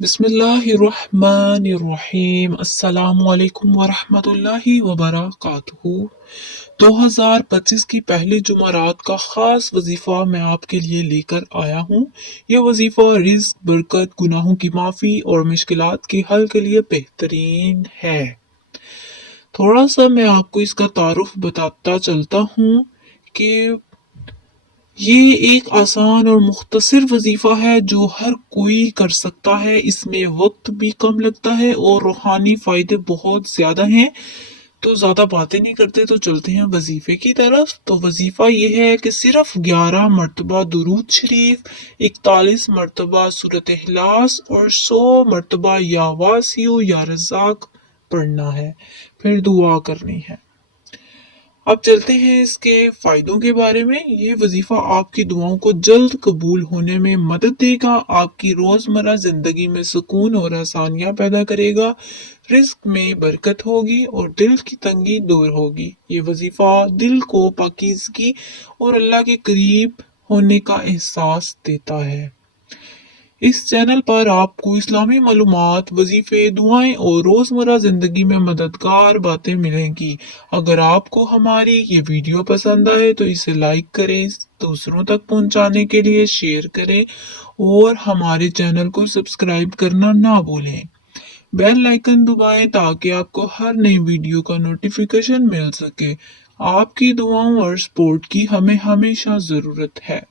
बिस्मिल्लाहिर्रहमानिर्रहीम। अस्सलामु अलैकुम वरहमतुल्लाहि वबरकातुहू। 2025 की पहली जुमेरात का ख़ास वजीफ़ा मैं आपके लिए लेकर आया हूँ। यह वजीफ़ा रिज़्क, बरकत, गुनाहों की माफ़ी और मुश्किलात के हल के लिए बेहतरीन है। थोड़ा सा मैं आपको इसका तारुफ बताता चलता हूँ कि ये एक आसान और मुख्तसर वजीफ़ा है जो हर कोई कर सकता है। इसमें वक्त भी कम लगता है और रूहानी फ़ायदे बहुत ज़्यादा हैं। तो ज़्यादा बातें नहीं करते तो चलते हैं वजीफ़े की तरफ। तो वजीफ़ा ये है कि सिर्फ 11 मरतबा दुरूद शरीफ, 41 मरतबा सूरत इखलास और 100 मरतबा या वासिउ या रज़ाक पढ़ना है, फिर दुआ करनी है। अब चलते हैं इसके फायदों के बारे में। ये वजीफा आपकी दुआओं को जल्द कबूल होने में मदद देगा, आपकी रोजमर्रा जिंदगी में सुकून और आसानियां पैदा करेगा, रिस्क में बरकत होगी और दिल की तंगी दूर होगी। ये वजीफा दिल को पाकीज़गी और अल्लाह के करीब होने का एहसास देता है। इस चैनल पर आपको इस्लामी मालूमात, वजीफे, दुआएं और रोजमर्रा जिंदगी में मददगार बातें मिलेंगी। अगर आपको हमारी ये वीडियो पसंद आए तो इसे लाइक करें, दूसरों तक पहुंचाने के लिए शेयर करें और हमारे चैनल को सब्सक्राइब करना ना भूलें। बेल आइकन दबाएं ताकि आपको हर नई वीडियो का नोटिफिकेशन मिल सके। आपकी दुआओं और सपोर्ट की हमें हमेशा जरूरत है।